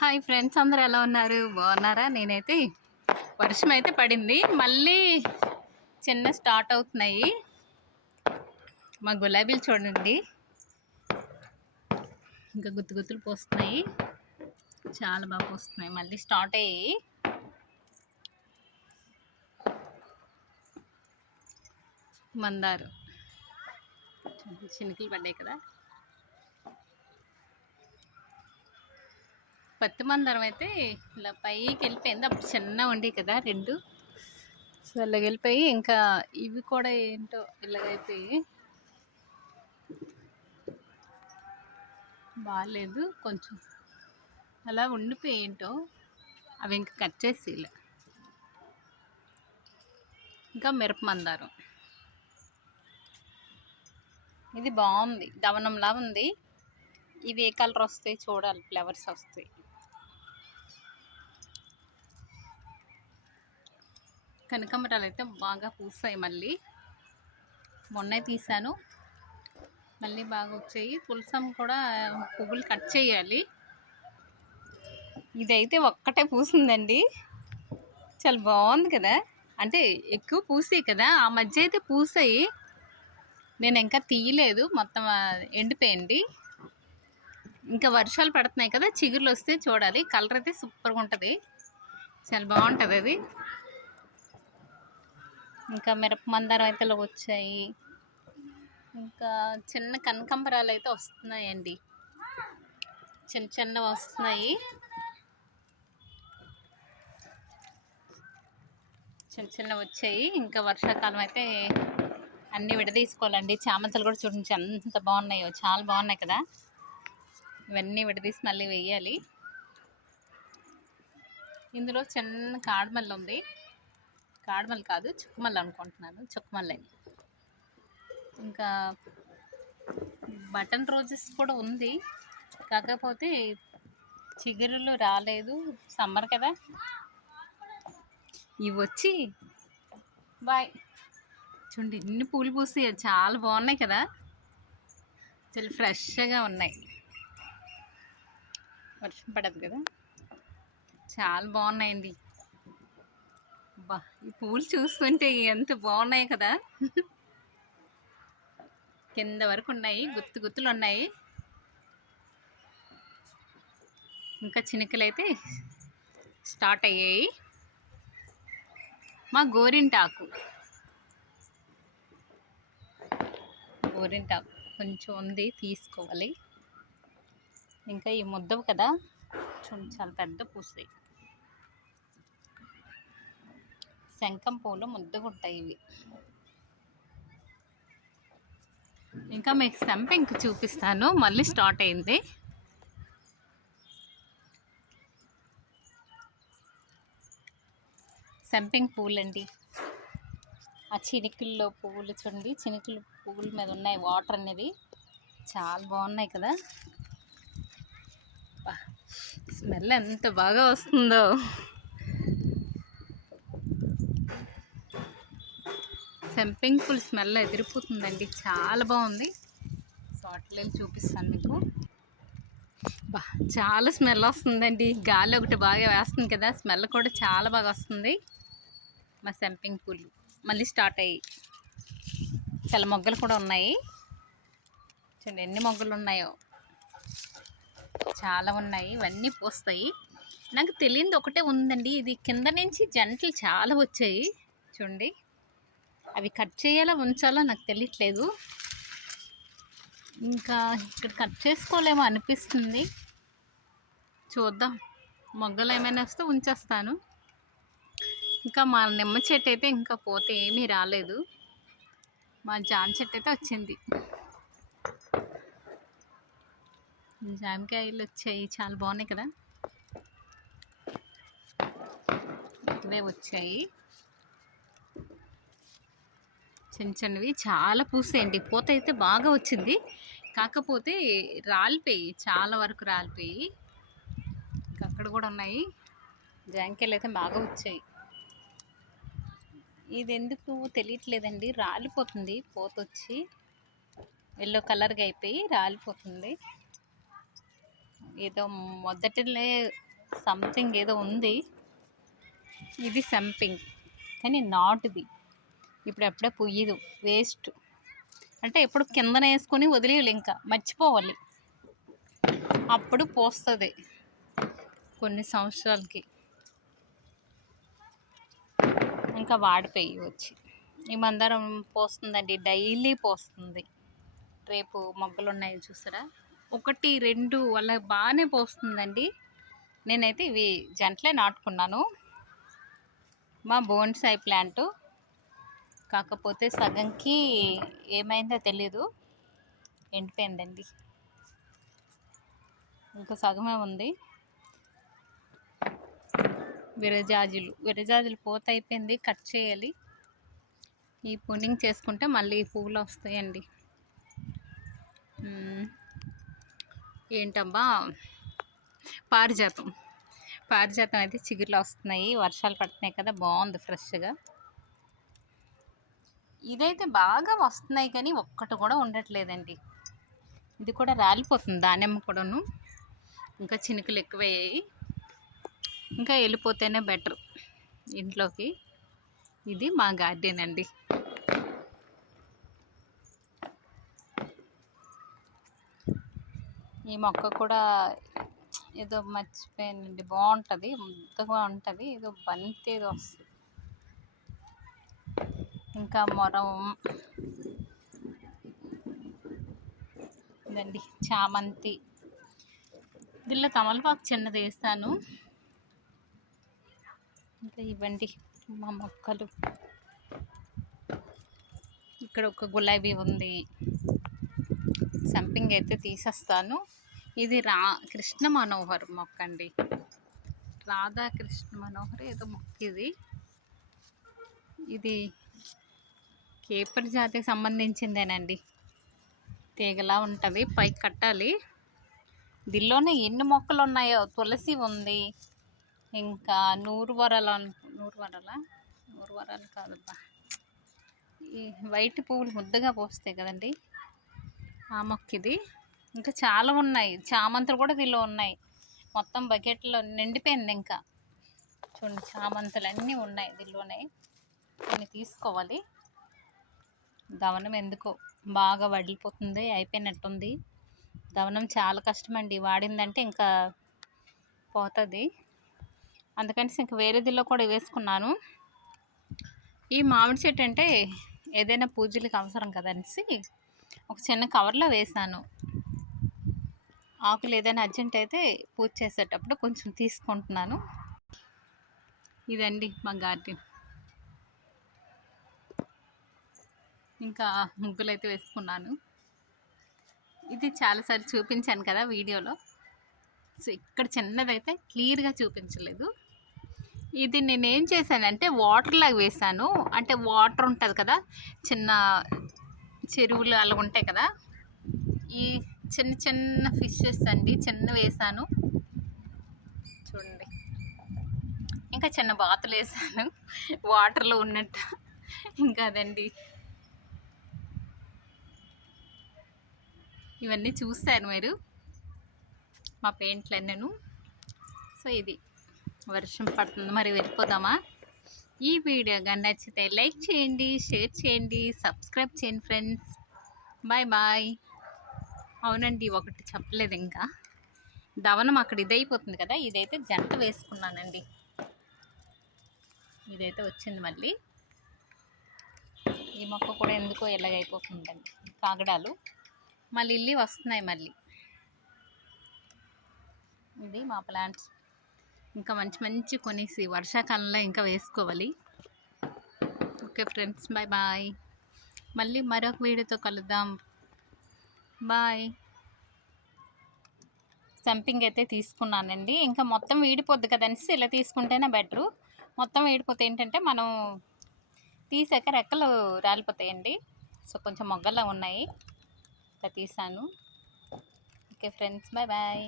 Hi friends అందరు ఎలా ఉన్నారు? బాగున్నారా? నేనైతే వర్షం అయితే పడింది. మళ్ళీ చిన్న స్టార్ట్ అవుతున్నాయి. మా గులాబీలు చూడండి. ఇంకా గుత్తు గుత్తులు పోస్తున్నాయి. చాలా బాగా పోస్తున్నాయి. మళ్ళీ స్టార్ట్ అయ్యాయి. మందారు. చినుకులు పడ్డాయి కదా? పత్తి మందారం అయితే ఇలా పైకి వెళ్ళిపోయింది. అప్పుడు చిన్న ఉండి కదా రెండు. సో అలాగ వెళ్ళిపోయి ఇంకా ఇవి కూడా ఏంటో ఇలాగైపోయి బాగాలేదు. కొంచెం అలా ఉండిపోయి ఏంటో అవి ఇంకా కట్ చేసి ఇలా. ఇంకా మిరప మందారం. ఇది బాగుంది. దవనంలా ఉంది. ఇవి ఏ కలర్ వస్తాయి చూడాలి. ఫ్లవర్స్ వస్తాయి. కనకాంబరాలు అయితే బాగా పూసాయి మళ్ళీ. మొన్నే తీసాను మళ్ళీ బాగా వచ్చాయి. తులసం కూడా పువ్వులు కట్ చేయాలి. ఇదైతే ఒక్కటే పూసిందండి. చాలా బాగుంది కదా. అంటే ఎక్కువ పూసాయి కదా. ఆ మధ్య అయితే పూసాయి. నేను ఇంకా తీయలేదు. మొత్తం ఎండిపోయండి ఇంకా వర్షాలు పడుతున్నాయి కదా. చిగురులు వస్తే చూడాలి. కలర్ అయితే సూపర్గా ఉంటుంది. చాలా బాగుంటుంది అది. ఇంకా మిరప మందారం అయితే వచ్చాయి. ఇంకా చిన్న కనకంబరాలు అయితే వస్తున్నాయండి. చిన్న చిన్నవి వస్తున్నాయి. చిన్న చిన్నవి వచ్చాయి. ఇంకా వర్షాకాలం అయితే అన్నీ విడదీసుకోవాలండి. చామంతులు కూడా చూడండి ఎంత బాగున్నాయో. చాలా బాగున్నాయి కదా. ఇవన్నీ విడదీసి మళ్ళీ వేయాలి. ఇందులో చిన్న కాడమల్లి ఉంది. కాడమల్ కాదు చుక్కమల్లి అనుకుంటున్నాను. చుక్కమల్లని. ఇంకా బటన్ రోజెస్ కూడా ఉంది. కాకపోతే చిగురులు రాలేదు. సమ్మర్ కదా. ఇవి వచ్చి బాయ్. చూడండి ఎన్ని పూలు పూసి చాలా బాగున్నాయి కదా. చాలా ఫ్రెష్గా ఉన్నాయి. వర్షం పడదు కదా. చాలా బాగున్నాయండి. అబ్బా ఈ పూలు చూస్తుంటే ఎంత బాగున్నాయి కదా. కింద వరకు ఉన్నాయి గుత్తు గుత్తులు ఉన్నాయి. ఇంకా చినుకలు అయితే స్టార్ట్ అయ్యాయి. మా గోరింటాకు. గోరింటాకు కొంచెం ఉంది తీసుకోవాలి. ఇంకా ఈ ముద్దవు కదా చూడండి చాలా పెద్ద పూసాయి శంఖం పూలు ముద్దగా ఉంటాయి ఇవి. ఇంకా మీకు సంపింక్ చూపిస్తాను. మళ్ళీ స్టార్ట్ అయింది. సంపింగ్ పూలండి. ఆ చినుకుల్లో పువ్వులు చూడండి. చినుకులు పువ్వుల మీద ఉన్నాయి వాటర్ అనేది. చాలా బాగున్నాయి కదా. స్మెల్ ఎంత బాగా వస్తుందో. సెంపింగ్ పూల్ స్మెల్ ఎదిరిపోతుందండి. చాలా బాగుంది. సో చూపిస్తాను మీకు. బా చాలా స్మెల్ వస్తుందండి. గాలి ఒకటి బాగా వేస్తుంది కదా స్మెల్ కూడా చాలా బాగా వస్తుంది. మా సెంపింగ్ పూల్ మళ్ళీ స్టార్ట్ అయ్యి చాలా మొగ్గలు కూడా ఉన్నాయి. చూడండి ఎన్ని మొగ్గలు ఉన్నాయో. చాలా ఉన్నాయి. ఇవన్నీ పోస్తాయి. నాకు తెలియంది ఒకటే ఉందండి. ఇది కింద నుంచి జంటలు చాలా వచ్చాయి. చూడండి. అవి కట్ చేయాలా ఉంచాలో నాకు తెలియట్లేదు ఇంకా ఇక్కడ కట్ చేసుకోలేమో అనిపిస్తుంది. చూద్దాం. మొగ్గలు ఏమైనా వస్తే ఉంచేస్తాను. ఇంకా మా నిమ్మ చెట్టు అయితే ఇంకా పోతే ఏమీ రాలేదు. మా జామ చెట్టు అయితే వచ్చింది. జామకాయలు వచ్చాయి చాలా బాగున్నాయి కదా. ఇక్కడే వచ్చాయి. చిన్న చిన్నవి చాలా పూసాయండి. పూత అయితే బాగా వచ్చింది. కాకపోతే రాలిపోయి చాలా వరకు రాలిపోయి ఇంకా అక్కడ కూడా ఉన్నాయి. జాంకాయలు అయితే బాగా వచ్చాయి. ఇది ఎందుకు తెలియట్లేదండి. రాలిపోతుంది. పూత వచ్చి ఎల్లో కలర్గా అయిపోయి రాలిపోతుంది. ఏదో మొదటిలే సంథింగ్ ఏదో ఉంది. ఇది సంపింగ్ కానీ నాటుది. ఇప్పుడు ఎప్పుడే పొయ్యదు. వేస్ట్. అంటే ఎప్పుడు కిందన వేసుకొని వదిలేయాలి ఇంకా. మర్చిపోవాలి. అప్పుడు పోస్తుంది. కొన్ని సంవత్సరాలకి. ఇంకా వాడిపోయి వచ్చి. ఈ మందారం పోస్తుందండి. డైలీ పోస్తుంది. రేపు మొగ్గలు ఉన్నాయి చూసారా? ఒకటి రెండు అలా బాగానే పోస్తుందండి. నేనైతే ఇవి జంటలే నాటుకున్నాను. మా బోన్సాయి ప్లాంటు. కాకపోతే సగంకి ఏమైందో తెలీదు. ఎండిపోయిందండి. ఇంకా సగమే ఉంది. విరజాజులు విరజాజులు పూత అయిపోయింది. కట్ చేయాలి. ఈ పునింగ్ చేసుకుంటే మళ్ళీ పువ్వులు వస్తాయండి. ఏంటబ్బా? పారిజాతం. పారిజాతం అయితే చిగురులు వస్తున్నాయి. వర్షాలు పడుతున్నాయి కదా. బాగుంది ఫ్రెష్గా. ఇదైతే బాగా వస్తున్నాయి కానీ ఒక్కటి కూడా ఉండట్లేదండి. ఇది కూడా రాలిపోతుంది దానిమ్మ కూడాను. ఇంకా చినుకులు ఎక్కువయ్యాయి. ఇంకా వెళ్ళిపోతేనే బెటర్ ఇంట్లోకి. ఇది మా గార్డెన్ అండి. ఈ మొక్క కూడా ఏదో మర్చిపోయానండి. బాగుంటుంది ముద్దగా ఉంటుంది. ఏదో బంతి ఏదో వస్తుంది. ఇంకా మొరం. ఇదండి చామంతి. దీనిలో తమలపాకు చిన్నది వేస్తాను ఇంకా ఇవ్వండి మా మొక్కలు. ఇక్కడ ఒక గులాబీ ఉంది. సంపింగ్ అయితే తీసేస్తాను. ఇది రా కృష్ణ మనోహర్ మొక్క అండి. రాధా కృష్ణ మనోహర్ ఏదో మొక్క ఇది. ఇది కేపర్ జాతికి సంబంధించిందేనండి. తీగలా ఉంటుంది పైకి కట్టాలి. దీనిలోనే ఎన్ని మొక్కలు ఉన్నాయో? తులసి ఉంది ఇంకా నూరు వరాల నూరు వరలా నూరు వరాలు కాదబ్బా. ఈ వైట్ పువ్వులు ముద్దగా పోస్తాయి కదండి. ఆ మొక్క ఇది ఇంకా చాలా ఉన్నాయి. చామంతులు కూడా దీనిలో ఉన్నాయి. మొత్తం బకెట్లో నిండిపోయింది ఇంకా. చూడండి చామంతులు అన్నీ ఉన్నాయి దీనిలోనే. కొన్ని తీసుకోవాలి. దవనం ఎందుకో? బాగా వడిలిపోతుంది అయిపోయినట్టుంది. దవనం చాలా కష్టమండి. వాడిందంటే ఇంకా పోతుంది. అందుకని ఇంక వేరేదిలో కూడా వేసుకున్నాను. ఈ మామిడి చెట్టు అంటే ఏదైనా పూజలకు అవసరం కదనేసి ఒక చిన్న కవర్లో వేసాను. ఆకులు ఏదైనా అర్జెంట్ అయితే పూజ చేసేటప్పుడు కొంచెం తీసుకుంటున్నాను. ఇదండి మా గార్డెన్. ఇంకా ముగ్గులు అయితే వేసుకున్నాను. ఇది చాలాసార్లు చూపించాను కదా వీడియోలో. సో ఇక్కడ చిన్నదైతే క్లియర్గా చూపించలేదు. ఇది నేను ఏం చేశానంటే వాటర్ లాగా వేసాను అంటే వాటర్ ఉంటుంది కదా చిన్న చెరువులు అలా ఉంటాయి కదా ఈ చిన్న చిన్న ఫిషెస్ అండి చిన్న వేసాను చూడండి. ఇంకా చిన్న బాతులు వేసాను వాటర్లో ఉన్నట్టు. ఇంకా అదండి ఇవన్నీ చూశాను మీరు. మా పెయింట్లన్నీను. సో ఇది. వర్షం పడుతుంది మరి వెళ్ళిపోదామా? ఈ వీడియో కానీ నచ్చితే లైక్ చేయండి షేర్ చేయండి సబ్స్క్రైబ్ చేయండి ఫ్రెండ్స్. Bye bye. అవునండి ఒకటి చెప్పలేదు ఇంకా. దవనం అక్కడ ఇదైపోతుంది కదా ఇదైతే జంట వేసుకున్నానండి. ఇదైతే వచ్చింది మళ్ళీ. ఈ మొక్క కూడా ఎందుకో ఎలాగైపోతుందండి. కాగడాలు. మళ్ళీ ఇల్లి వస్తున్నాయి మళ్ళీ. ఇది మా ప్లాంట్స్. ఇంకా మంచి మంచి కొనేసి వర్షాకాలంలో ఇంకా వేసుకోవాలి. ఓకే ఫ్రెండ్స్ బాయ్ బాయ్ మళ్ళీ మరొక వీడియోతో కలుద్దాం. బాయ్. సంపింగ్ అయితే తీసుకున్నానండి. ఇంకా మొత్తం వీడిపోద్ది కదనేసి ఇలా తీసుకుంటేనే బెటరు. మొత్తం వీడిపోతే ఏంటంటే మనం తీసాక రెక్కలు రాలిపోతాయండి. సో కొంచెం మొగ్గలా ఉన్నాయి. ఇట్లా తీసాను. Okay friends bye bye